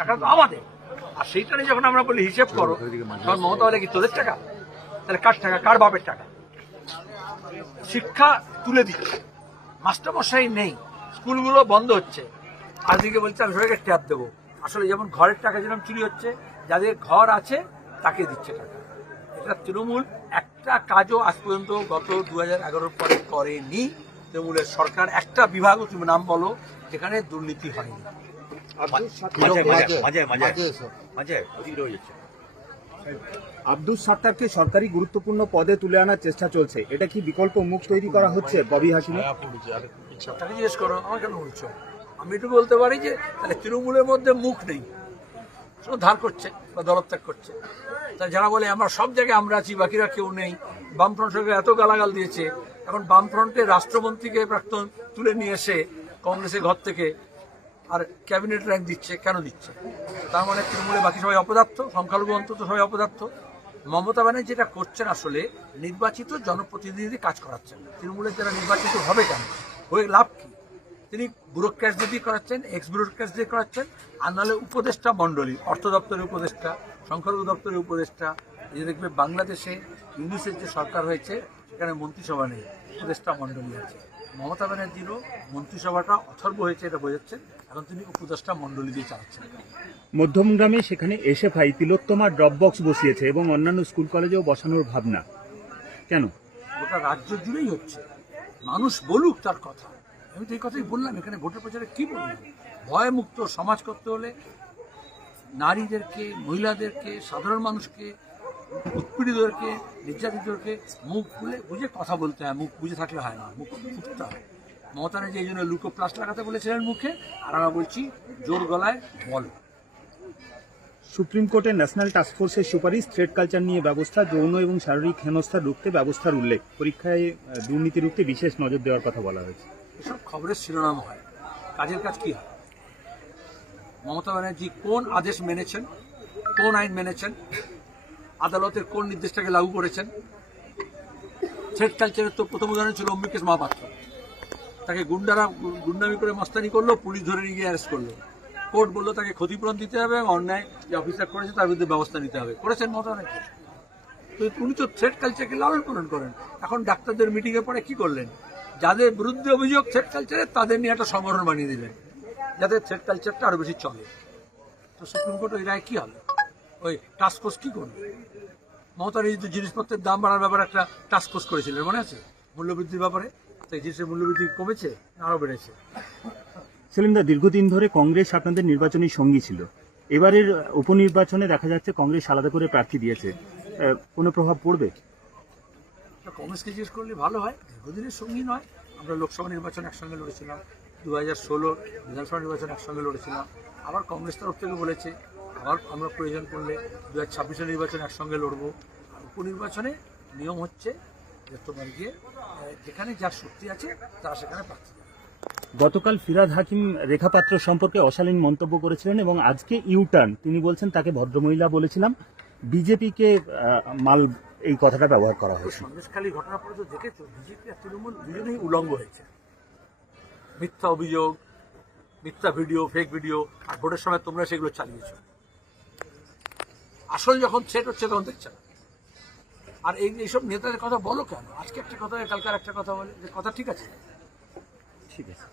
টাকা তো আমাদের আর সেইটা নিয়ে যখন আমরা বলি হিসেব করো তখন মমতা বলে কি তোদের টাকা তাহলে কার টাকা কার বাপের টাকা শিক্ষা তুলে দিচ্ছে মাস্টারমশাই নেই স্কুলগুলো বন্ধ হচ্ছে আজকে বলছে আমি সবাইকে ট্যাপ দেবো আসলে যেমন ঘরের টাকা যেরকম চুরি হচ্ছে যাদের ঘর আছে তাকে দিচ্ছে টাকা এটা তৃণমূল একটা কাজও আজ পর্যন্ত গত দু হাজার এগারোর পরে করেনি তৃণমূলের সরকার একটা বিভাগও তুমি নাম বলো যেখানে দুর্নীতি হয়নি আব্দুল সাত্তারকে সরকারি গুরুত্বপূর্ণ পদে তুলে আনার চেষ্টা চলছে এটা কি বিকল্প মুখ তৈরি করা হচ্ছে ববি হাসিনা হ্যাঁ, জিজ্ঞেস করো আমার কেন বলছো আমি একটু বলতে পারি যে তাহলে তৃণমূলের মধ্যে মুখ নেই ধার করছে বা দলত্যাগ করছে তা যারা বলে আমরা সব জায়গায় আমরা আছি বাকিরা কেউ নেই বামফ্রন্ট সরকার এত গালাগাল দিয়েছে এখন বামফ্রন্টে রাষ্ট্রমন্ত্রীকে প্রাক্তন তুলে নিয়ে এসে কংগ্রেসের ঘর থেকে আর ক্যাবিনেট র্যাঙ্ক দিচ্ছে কেন দিচ্ছে তার মানে তৃণমূলে বাকি সবাই অপদার্থ সংখ্যালঘু অন্তত সবাই অপদার্থ মমতা ব্যানার্জি যেটা করছেন আসলে নির্বাচিত জনপ্রতিনিধি কাজ করাচ্ছেন তৃণমূলের যারা নির্বাচিত হবে কেন ওই লাভ কি তিনি ব্যুরোক্র্যাটস দিয়ে করাচ্ছেন এক্স ব্যুরোক্র্যাটস দিয়ে করাচ্ছেন আর নাহলে উপদেষ্টা মণ্ডলী অর্থ দপ্তরের উপদেষ্টা সংখ্যালঘু দপ্তরের উপদেষ্টা যে দেখবে বাংলাদেশে ইউনিসের যে সরকার হয়েছে সেখানে মন্ত্রিসভা নেই উপদেষ্টা মণ্ডলী আছে মমতা ব্যানার্জিরও মন্ত্রিসভাটা অথর্ব হয়েছে এটা বোঝাচ্ছেন এখন তিনি উপদেষ্টা মণ্ডলী দিয়ে চালাচ্ছেন মধ্যমগ্রামে সেখানে এসে ভাই তিলোত্তমা ড্রপ বক্স বসিয়েছে এবং অন্যান্য স্কুল কলেজেও বসানোর ভাবনা কেন ওটা রাজ্য জুড়েই হচ্ছে মানুষ বলুক তার কথা আমি তো এই কথাই বললাম এখানে ভোটের প্রচারে কি ভয় ভয়মুক্ত সমাজ করতে হলে নারীদেরকে মহিলাদেরকে সাধারণ মানুষকে উৎপীড়িতদেরকে নির্যাতিতদেরকে মুখ খুলে বুঝে কথা বলতে হয় মুখ বুঝে থাকলে হয় না মুখ ফুটতে হয় মমতা যে এই জন্য লুকো প্লাস লাগাতে বলেছিলেন মুখে আর আমরা বলছি জোর গলায় বল সুপ্রিম কোর্টের ন্যাশনাল টাস্কফোর্সের সুপারিশ থ্রেড কালচার নিয়ে ব্যবস্থা যৌন এবং শারীরিক হেনস্থা রুখতে ব্যবস্থার উল্লেখ পরীক্ষায় দুর্নীতি রুখতে বিশেষ নজর দেওয়ার কথা বলা হয়েছে এসব খবরের শিরোনাম হয় কাজের কাজ কি হয় মমতা ব্যানার্জি কোন আদেশ মেনেছেন কোন আইন মেনেছেন আদালতের কোন নির্দেশটাকে লাগু করেছেন থ্রেড কালচারের তো প্রথম উদাহরণ ছিল অম্বিকেশ মহাপাত্র তাকে গুন্ডারা গুন্ডামি করে মস্তানি করলো পুলিশ ধরে নিয়ে গিয়ে অ্যারেস্ট করলো কোর্ট বললো তাকে ক্ষতিপূরণ দিতে হবে এবং অন্যায় যে অফিসার করেছে তার বিরুদ্ধে ব্যবস্থা নিতে হবে করেছেন মমতা তো উনি তো থ্রেড কালচারকে লালন পালন করেন এখন ডাক্তারদের মিটিংয়ে পরে কি করলেন যাদের বিরুদ্ধে অভিযোগ থ্রেড কালচারের তাদের নিয়ে একটা সংগঠন বানিয়ে দিলেন যাদের থ্রেড কালচারটা আরও বেশি চলে তো সুপ্রিম কোর্ট ওই রায় কী হবে ওই টাস্কফোর্স কী করবে মমতা নিজে তো জিনিসপত্রের দাম বাড়ার ব্যাপারে একটা টাস্কফোর্স করেছিলেন মনে আছে মূল্যবৃদ্ধির ব্যাপারে তাই জিনিসের মূল্যবৃদ্ধি কমেছে আরও বেড়েছে সেলিমদা দীর্ঘদিন ধরে কংগ্রেস আপনাদের নির্বাচনী সঙ্গী ছিল এবারের উপনির্বাচনে দেখা যাচ্ছে কংগ্রেস আলাদা করে প্রার্থী দিয়েছে কোনো প্রভাব পড়বে কংগ্রেসকে জিজ্ঞেস করলে ভালো হয় দীর্ঘদিনের সঙ্গী নয় আমরা লোকসভা নির্বাচন একসঙ্গে লড়েছিলাম দু হাজার ষোলো বিধানসভা নির্বাচন একসঙ্গে লড়েছিলাম আবার কংগ্রেস তরফ থেকে বলেছে আবার আমরা প্রয়োজন করলে দু হাজার ছাব্বিশে নির্বাচন একসঙ্গে লড়বো উপনির্বাচনে নিয়ম হচ্ছে যে তোমার গিয়ে যেখানে যার শক্তি আছে তারা সেখানে পাচ্ছে গতকাল ফিরাদ হাকিম রেখাপাত্র সম্পর্কে অশালীন মন্তব্য করেছিলেন এবং আজকে ইউটার্ন তিনি বলছেন তাকে ভদ্রমহিলা বলেছিলাম বিজেপিকে মাল এই কথাটা ব্যবহার করা হয়েছে সন্দেশখালী ঘটনা পরে তো দেখেছো বিজেপি আর তৃণমূল দুজনেই উলঙ্গ হয়েছে মিথ্যা অভিযোগ মিথ্যা ভিডিও ফেক ভিডিও আর ভোটের সময় তোমরা সেগুলো চালিয়েছো আসল যখন সেট হচ্ছে তখন দেখছে না আর এই এইসব নেতাদের কথা বলো কেন আজকে একটা কথা কালকার একটা কথা বলে যে কথা ঠিক আছে ঠিক আছে